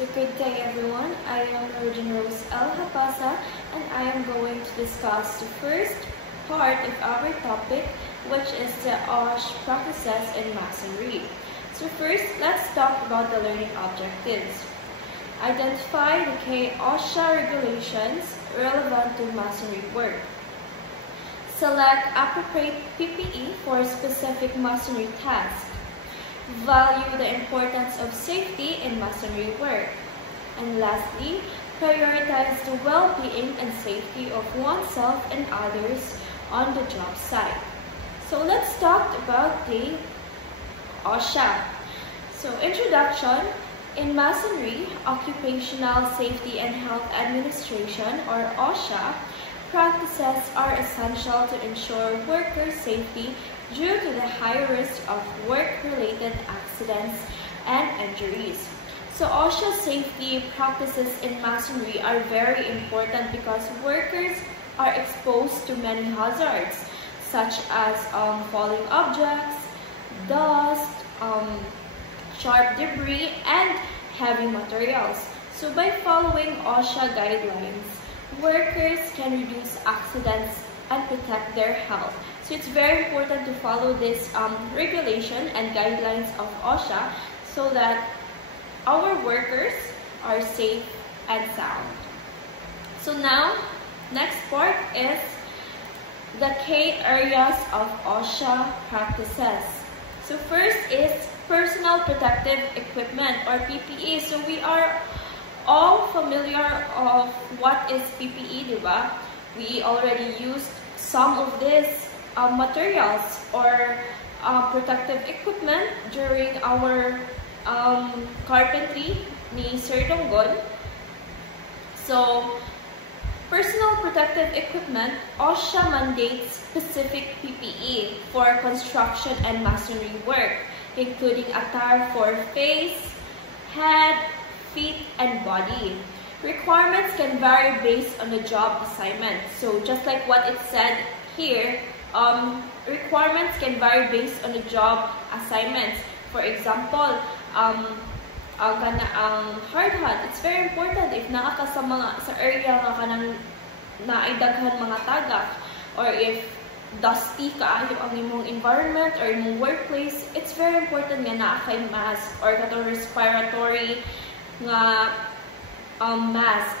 So good day everyone, I am Virgin Rose L. Hapasa and I am going to discuss the first part of our topic, which is the OSH practices in Masonry. So first, let's talk about the learning objectives. Identify the OSHA regulations relevant to Masonry work. Select appropriate PPE for specific Masonry tasks. Value the importance of safety in Masonry work. And lastly, prioritize the well-being and safety of oneself and others on the job site. So let's talk about the OSHA. So introduction. In Masonry, Occupational Safety and Health Administration, or OSHA, practices are essential to ensure worker safety due to the high risk of work-related accidents and injuries. So OSHA safety practices in Masonry are very important because workers are exposed to many hazards such as falling objects, dust, sharp debris, and heavy materials. So by following OSHA guidelines, workers can reduce accidents and protect their health. So it's very important to follow this regulation and guidelines of OSHA so that our workers are safe and sound. So now, next part is the key areas of OSHA practices. So first is personal protective equipment, or PPE. So we are all familiar of what is PPE, diba? We already used some of these materials or protective equipment during our carpentry ni Sir Donggon. So, personal protective equipment, OSHA mandates specific PPE for construction and masonry work, including attire for face, head, feet, and body. Requirements can vary based on the job assignment. So just like what it said here, requirements can vary based on the job assignments. For example, ang hard hat, it's very important if naa ka sa area nga kanang naidaghan mga tagak, or if dusty ka ang imong environment or imong workplace, it's very important nga naa kay mask or katong respiratory nga mask.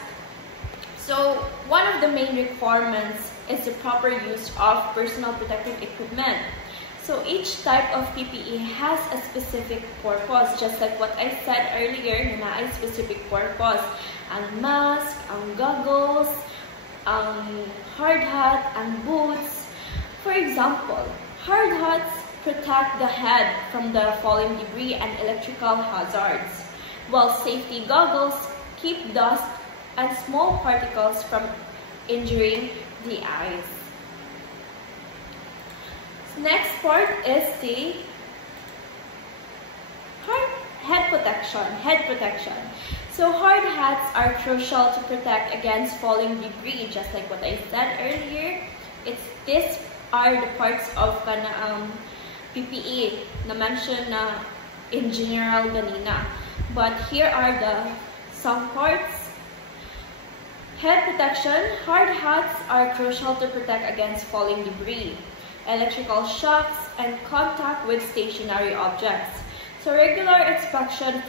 So one of the main requirements is the proper use of personal protective equipment. So each type of PPE has a specific purpose, just like what I said earlier, na ay specific purpose. Ang mask, ang goggles, ang hard hat, ang boots. For example, hard hats protect the head from the falling debris and electrical hazards, while safety goggles keep dust and small particles from injuring the eyes. Next part is the head protection. So hard hats are crucial to protect against falling debris, just like what I said earlier. These are the parts of PPE na mention na in general ganina. But here are some parts. Head protection. Hard hats are crucial to protect against falling debris, electrical shocks, and contact with stationary objects. So regular inspection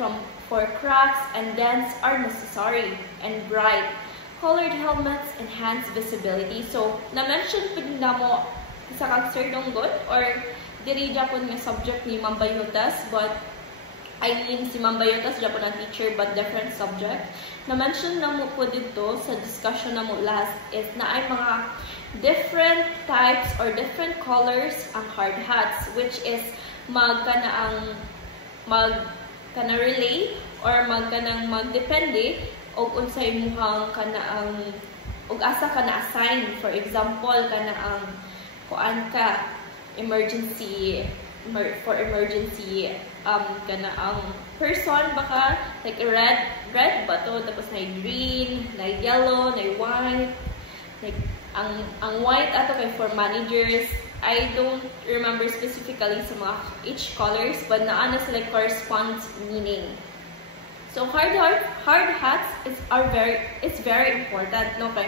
for cracks and dents are necessary, and bright colored helmets enhance visibility. So na-mention po din mo sa kang Sir Donggon, or diri Japon nga subject ni Ma'am Bayotas, but I mean si Ma'am Bayotas Japon ang teacher but different subject. Na-mention na mo po dito sa discussion na mo last is na ay mga different types or different colors ang hard hats, which is relay or magdepende og unsay imong og asa ka na assign. For example, kuan ka emergency person baka like red bato, tapos na green, na yellow, na white, like ang white ato kay for managers. I don't remember specifically sa mga each colors, but naana sila corresponds meaning. So hard hats is very important. Okay,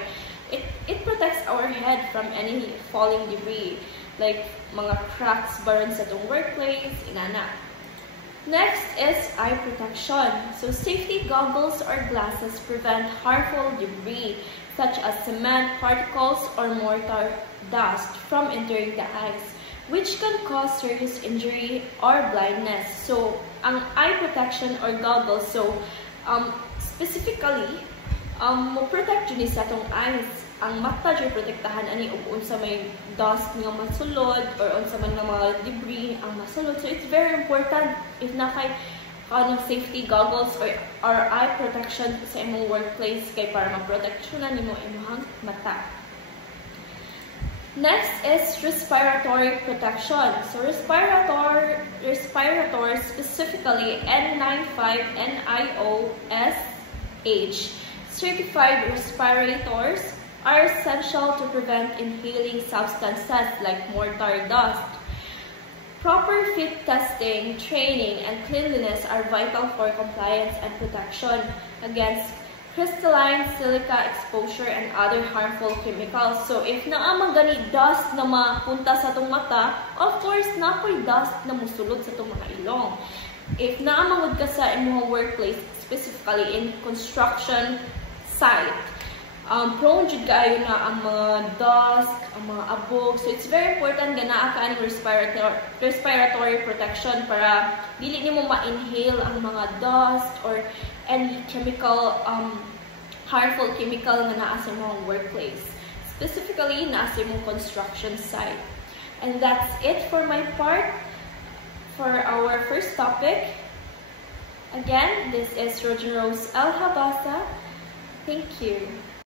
it protects our head from any falling debris, like mga cracks baron sa tong workplace, inana. Next is eye protection. So safety goggles or glasses prevent harmful debris such as cement particles or mortar dust from entering the eyes, which can cause serious injury or blindness. So ang eye protection or goggles, so specifically, mo protect yun sa atong eyes. Ang mata dyan protektahan ani ug unsa may dust nga masulod or unsa man nga mga debris ang masulod. So it's very important if na kay kanang safety goggles or eye protection sa imong workplace kay para maproteksyonan nimo imong mata. Next is respiratory protection. So respirator specifically N95NIOSH certified respirators are essential to prevent inhaling substances like mortar dust. Proper fit testing, training, and cleanliness are vital for compliance and protection against crystalline silica exposure and other harmful chemicals. So if naamang gani dust na mapunta sa itong mata, of course, napoy dust na musulod sa itong mga ilong. If naamang ka sa imong workplace, specifically in construction site, prone jud kaayo na ang mga dust, ang mga abog. So it's very important nga naa ka ang respiratory protection para dili nimo ma-inhale ang mga dust or any chemical, harmful chemical nga naa sa imong workplace. Specifically, naa sa imong construction site. And that's it for my part for our first topic. Again, this is Roger Rose L. Habasa. Thank you.